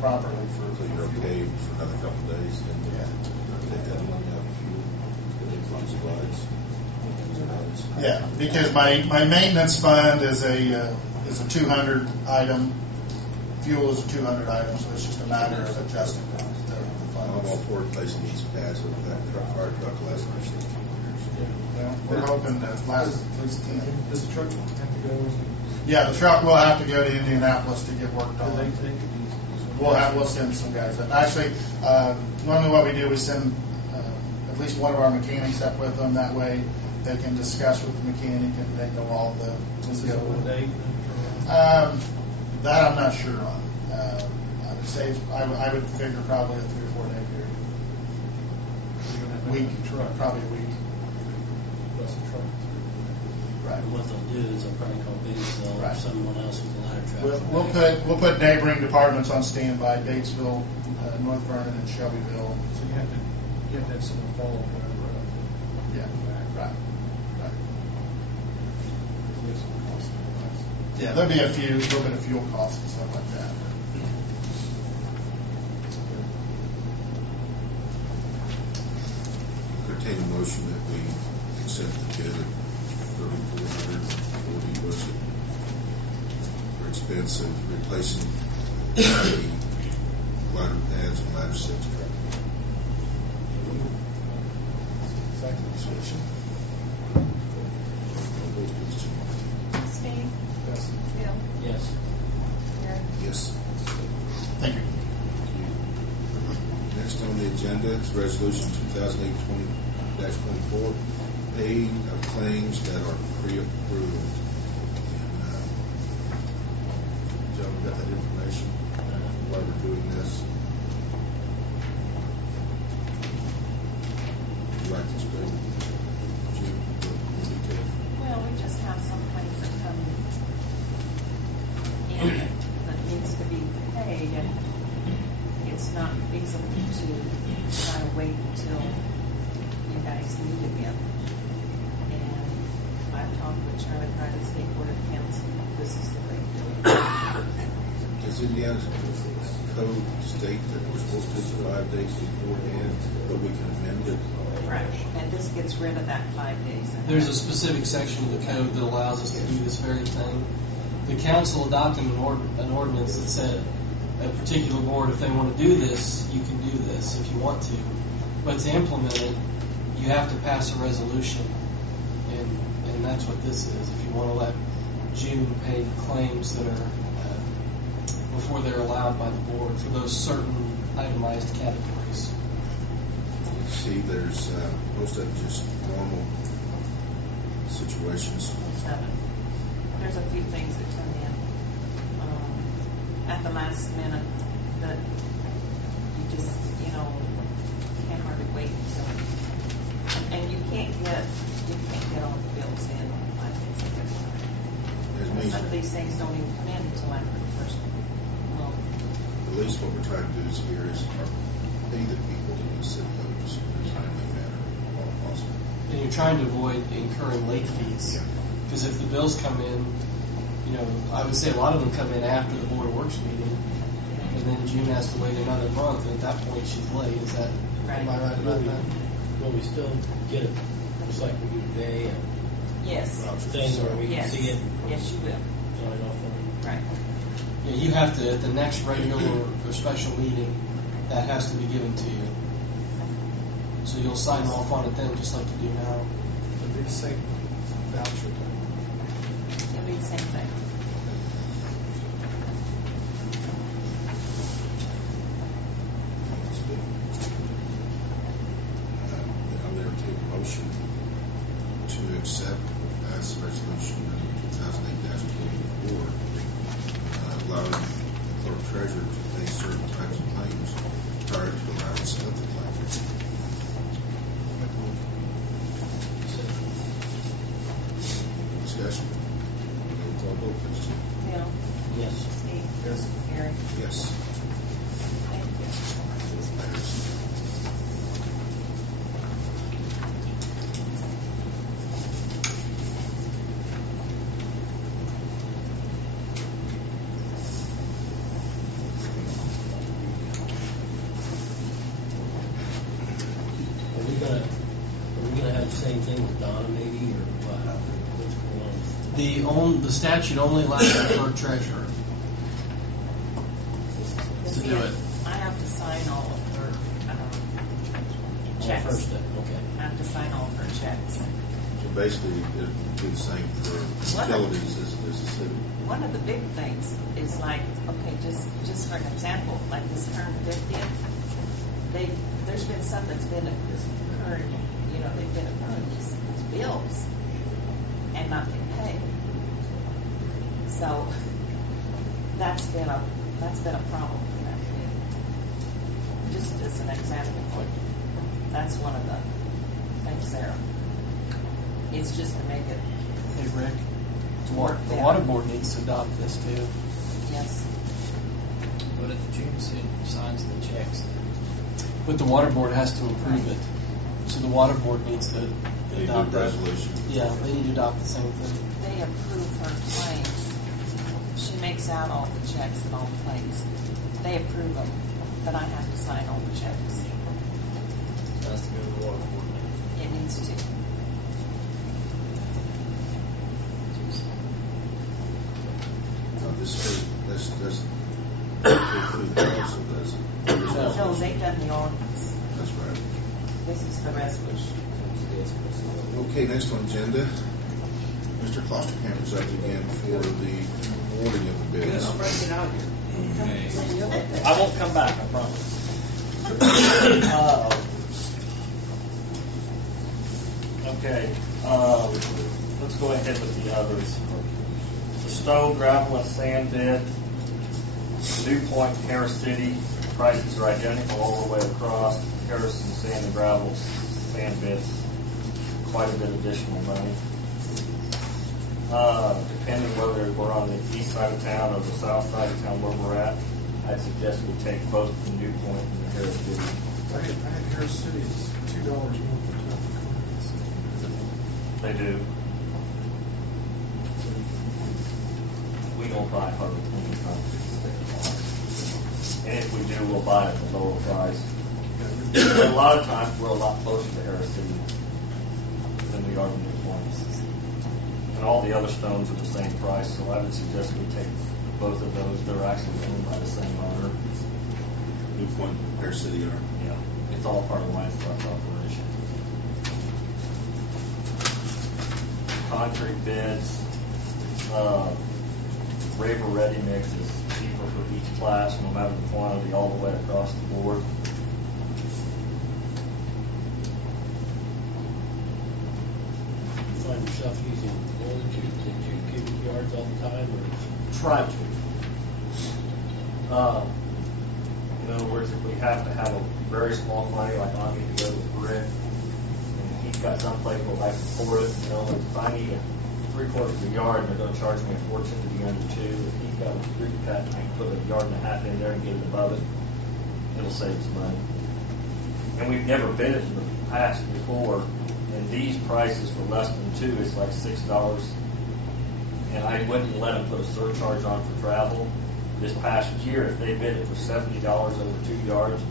properly So for you're fuel. okay for another couple of days, then take that money out of fuel, supplies. Yeah, because my maintenance fund is a 200 item. Fuel is a 200 item, so it's just a matter of adjusting the I'm all funds. for replacing these pads with that fire truck last for 16 years. Well, we're hoping to last at least 10. Does the truck have to go? Yeah, the truck will have to go to Indianapolis to get worked on. They could use We'll send some guys up. Actually, normally what we do, we send at least one of our mechanics up with them. That way, they can discuss with the mechanic and they know all the. Is it one day? That I'm not sure on. I would say I would figure probably a 3 or 4 day period. Week, probably a week. Plus the truck. Right. What they'll do is they'll probably call Batesville or Right. someone else with a ladder truck. We'll put neighboring departments on standby: Batesville, North Vernon, and Shelbyville. So you have to have someone follow whatever. Yeah, right. Yeah, there'll be a little bit of fuel costs and stuff like that. Entertain a motion that we accept the bid of $3,440 budget for expense of replacing the ladder pads and ladder sets truck. Second. Steve? Yes. Bill? Yes. Gary? Yes. Thank you. Next on the agenda is Resolution 2008-24, paying of claims that are pre-approved. And, Joe, we got that information while we're doing this. Would you like to explain, Jim, in detail? Well, we just have some claims that come in that needs to be paid, and it's not feasible to try to wait until you guys need it again. And I've talked with Charlie Pride of State Board of Accounts, and this is the rate. Does Indiana's code state that we're supposed to do 5 days beforehand, but we can amend it? Right, and this gets rid of that 5 days. There's a specific section of the code that allows us to do this very thing. The council adopted an ordinance that said a particular board, if they want to do this, you can do this if you want to. But to implement it, you have to pass a resolution, and that's what this is. If you want to let June pay claims that are before they're allowed by the board for those certain itemized categories. See, there's most of it just normal situations. 7. There's a few things that come in at the last minute that you just, can't hardly wait until. And you can't get all the bills in 5 days ahead. Some of these things don't even come in until after the first month. At least what we're trying to do is here is pay the people in the city those in a timely manner, all possible. And you're trying to avoid incurring late fees. Yeah. Because if the bills come in, I would say a lot of them come in after the Board of Works meeting, and then June has to wait another month, and at that point she's late. Am I right about that? Will we still get it, just like we do today, Yes. thing where we can Yes. see it, Yes, you will. sign off on Right. Yeah, you have to, at the next regular or special meeting, that has to be given to you. So you'll sign off on it then, just like you do now. It'd be the same voucher. It'll be the same thing. I'll entertain a motion to accept or pass resolution number 2008-24, allowing the clerk treasurer to pay certain types of claims prior to allowance of the claim. Discussion. Roll call vote, please, Jim. Bill? Yes. Steve? Yes. Gary? Yes. Thank you. Matters. we gonna have the same thing with Donna maybe, or what? What's going on? The statute only allows the clerk treasurer to do it. I have to sign all of her Oh, checks. first step, okay. I have to sign all of her checks. So basically, it'd be the same for utilities as the city. One of the big things is like, okay, just for an example, like this current 50th, there's been some that's been incurred, they've been incurring these bills and not been paid. So that's been a problem for that committee. Just as an example, that's one of the things there. It's just to make it Hey, Rick, work the better. water board needs to adopt this too. Yes. But if the June city signs the checks, But the water board has to approve it. So the water board needs to They do a adopt that. resolution. Yeah, they need to adopt the same thing. They approve her claims. She makes out all the checks and all the claims. They approve them, but I have to sign all the checks. it has to go to the water board. It needs to. This include that also, does it? No, they've done the ordinance. That's right. This is the resolution. Okay, next on agenda, Mr. Klosterkamp is up again for the awarding of the bids. I won't come back, I promise. Okay, let's go ahead with the others. The stone, gravel, and sand bid, New Point, Harris City, prices are identical all the way across. Harrison sand and gravel, sand bids, quite a bit additional money. Depending whether we're on the east side of town or the south side of town where we're at, I'd suggest we take both the New Point and the Harris City. I had Harris City is $2 more per ton for clearance. They do. We don't buy hardly any concrete there. And if we do, we'll buy it at a lower price. But a lot of times, we're a lot closer to Harris City than we are to New Point. And all the other stones are the same price, so I would suggest we take both of those. They're actually owned by the same owner. New Point, Harris City are. Yeah, it's all part of Lions Club's operation. Concrete bids, Raver Ready Mix is cheaper for each class, no matter the quantity, all the way across the board. You find yourself using more than two cubic yards all the time, or? Try to. In other words, if we have to have a very small quantity, like I need to go with Rick, and he's got someplace where I can pour it, if I need a 3/4 of a yard and they're gonna charge me a fortune to be under 2, if he's got a street cut and I can put a yard and a half in there and get it above it, it'll save some money. And we've never bid it in the past before, and these prices for less than 2, it's like $6. And I wouldn't let them put a surcharge on for travel. This past year, if they bid it for $70 over 2 yards,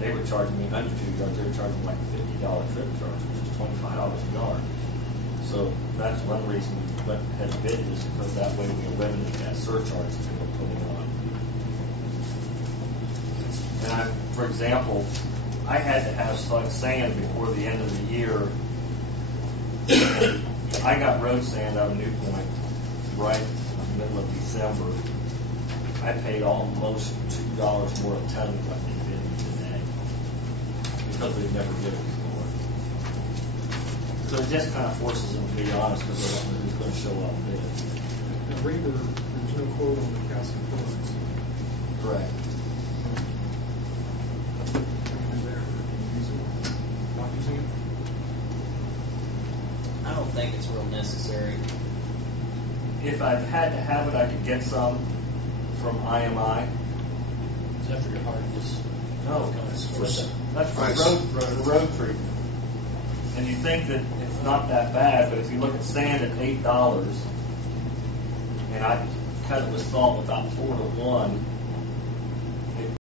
they were charging me under 2 yards. They were charging like a $50 trip charge, which is $25 a yard. So that's one reason we went ahead and bid this, because that way we eliminate that surcharge that they were putting on. And for example, I had to have sand before the end of the year. And I got road sand out of New Point right in the middle of December. I paid almost $2 more a ton than what they bid me today, because we've never bid it before. So it just kind of forces them to be honest, because they don't know who's going to show up and bid it. Now, Reaver, there's no quote on the calcium chlorides. Correct. Is there, not using it? I don't think it's real necessary. If I had to have it, I could get some from IMI. Is that for your hardness? No, that's for Nice. road treatment. And you think that it's not that bad, but if you look at sand at $8, and I cut it with salt without 4 to 1,